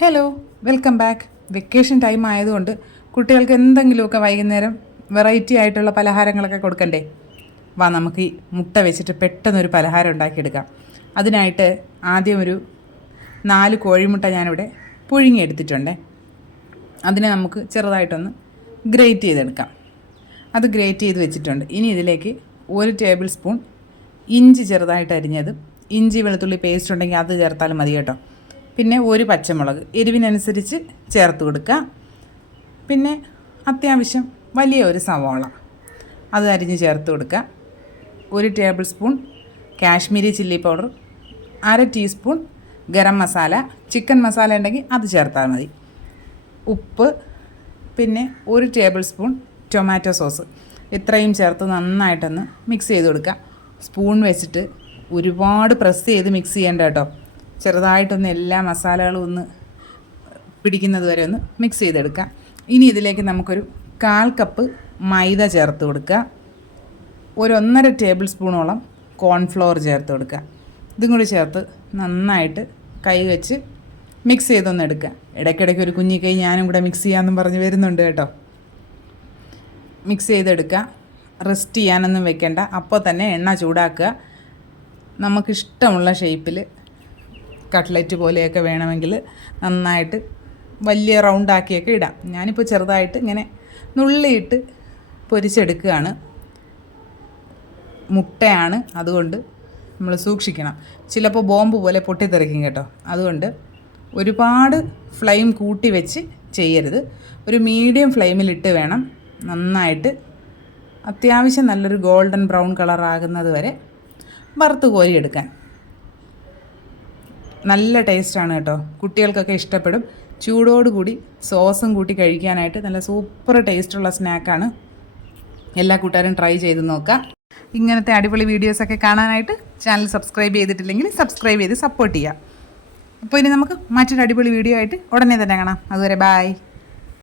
Hello welcome back vacation time ആയതുകൊണ്ട് കുട്ടികൾക്ക് എന്തെങ്കിലുമൊക്കെ വൈകുന്നേരം വെറൈറ്റി ആയിട്ടുള്ള പലഹാരങ്ങളൊക്കെ കൊടുക്കണ്ടേ? വാ നമുക്ക് ഈ മുട്ട വെച്ചിട്ട് പെട്ടെന്നൊരു പലഹാരം ഉണ്ടാക്കിയെടുക്കാം. അതിനായിട്ട് ആദ്യം ഒരു നാല് കോഴിമുട്ട ഞാനിവിടെ പുഴുങ്ങിയെടുത്തിട്ടുണ്ടേ. അതിനെ നമുക്ക് ചെറുതായിട്ടൊന്ന് ഗ്രേറ്റ് ചെയ്തെടുക്കാം. അത് ഗ്രേറ്റ് ചെയ്ത് വെച്ചിട്ടുണ്ട്. ഇനി ഇതിലേക്ക് ഒരു ടേബിൾ സ്പൂൺ ഇഞ്ചി ചെറുതായിട്ട് അരിഞ്ഞതും ഇഞ്ചി വെളുത്തുള്ളി പേസ്റ്റ് ഉണ്ടെങ്കിൽ അത് ചേർത്താലും മതി കേട്ടോ. പിന്നെ ഒരു പച്ചമുളക് എരിവിനനുസരിച്ച് ചേർത്ത് കൊടുക്കുക. പിന്നെ അത്യാവശ്യം വലിയ ഒരു സവാള അത് അരിഞ്ഞ് ചേർത്ത് കൊടുക്കുക. ഒരു table spoon Kashmiri chilli powder അര ടീസ്പൂൺ ഗരം മസാല ചിക്കൻ മസാല ഉണ്ടെങ്കിൽ അത് ചേർത്താൽ മതി. ഉപ്പ് പിന്നെ ഒരു ടേബിൾ സ്പൂൺ ടൊമാറ്റോ സോസ് ഇത്രയും ചേർത്ത് നന്നായിട്ടൊന്ന് മിക്സ് ചെയ്ത് കൊടുക്കുക. സ്പൂൺ വെച്ചിട്ട് ഒരുപാട് പ്രസ് ചെയ്ത് മിക്സ് ചെയ്യേണ്ട കേട്ടോ. ചെറുതായിട്ടൊന്ന് എല്ലാ മസാലകളും ഒന്ന് പിടിക്കുന്നത് വരെ ഒന്ന് മിക്സ് ചെയ്തെടുക്കാം. ഇനി ഇതിലേക്ക് നമുക്കൊരു കാൽ കപ്പ് മൈദ ചേർത്ത് കൊടുക്കുക. ഒരു ഒന്നര ടേബിൾ സ്പൂണോളം കോൺഫ്ലോർ ചേർത്ത് കൊടുക്കുക. ഇതും കൂടി ചേർത്ത് നന്നായിട്ട് കൈ വെച്ച് മിക്സ് ചെയ്തൊന്ന് എടുക്കുക. ഇടയ്ക്കിടയ്ക്ക് ഒരു കുഞ്ഞി കൈ ഞാനും കൂടെ മിക്സ് ചെയ്യാമെന്നും പറഞ്ഞ് വരുന്നുണ്ട് കേട്ടോ. മിക്സ് ചെയ്തെടുക്കുക. റെസ്റ്റ് ചെയ്യാനൊന്നും വെക്കേണ്ട. അപ്പോൾ തന്നെ എണ്ണ ചൂടാക്കുക. നമുക്കിഷ്ടമുള്ള ഷേപ്പിൽ കട്ട്ലറ്റ് പോലെയൊക്കെ വേണമെങ്കിൽ നന്നായിട്ട് വലിയ റൗണ്ടാക്കിയൊക്കെ ഇടാം. ഞാനിപ്പോൾ ചെറുതായിട്ട് ഇങ്ങനെ നുള്ളിയിട്ട് പൊരിച്ചെടുക്കുകയാണ്. മുട്ടയാണ് അതുകൊണ്ട് നമ്മൾ സൂക്ഷിക്കണം. ചിലപ്പോൾ ബോംബ് പോലെ പൊട്ടിത്തെറിക്കും കേട്ടോ. അതുകൊണ്ട് ഒരുപാട് ഫ്ലെയിം കൂട്ടി വെച്ച് ചെയ്യരുത്. ഒരു മീഡിയം ഫ്ലെയിമിലിട്ട് വേണം നന്നായിട്ട് അത്യാവശ്യം നല്ലൊരു ഗോൾഡൻ ബ്രൗൺ കളറാകുന്നത് വരെ വറുത്ത് കോരിയെടുക്കാൻ. നല്ല ടേസ്റ്റാണ് കേട്ടോ. കുട്ടികൾക്കൊക്കെ ഇഷ്ടപ്പെടും. ചൂടോടുകൂടി സോസും കൂട്ടി കഴിക്കാനായിട്ട് നല്ല സൂപ്പർ ടേസ്റ്റുള്ള സ്നാക്കാണ്. എല്ലാ കൂട്ടുകാരും ട്രൈ ചെയ്ത് നോക്കുക. ഇങ്ങനത്തെ അടിപൊളി വീഡിയോസൊക്കെ കാണാനായിട്ട് ചാനൽ സബ്സ്ക്രൈബ് ചെയ്തിട്ടില്ലെങ്കിൽ സബ്സ്ക്രൈബ് ചെയ്ത് സപ്പോർട്ട് ചെയ്യുക. അപ്പോൾ ഇനി നമുക്ക് മറ്റൊരു അടിപൊളി വീഡിയോ ആയിട്ട് ഉടനെ തന്നെ കാണാം. അതുവരെ ബായ്